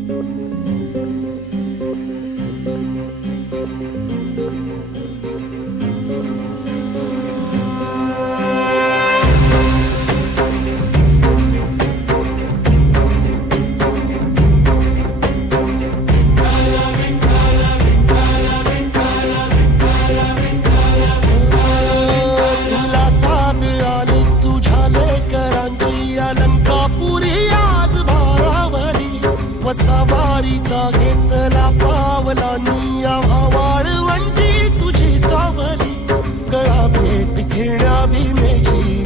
तुला साथ आली तुझ्या लेकरांची अलंकापुरी आज भारावरी वसावारीचा घेतला पावलांनी आम्हा वाळवंटी तुझी सावली गळा भेट घेण्या भीमेची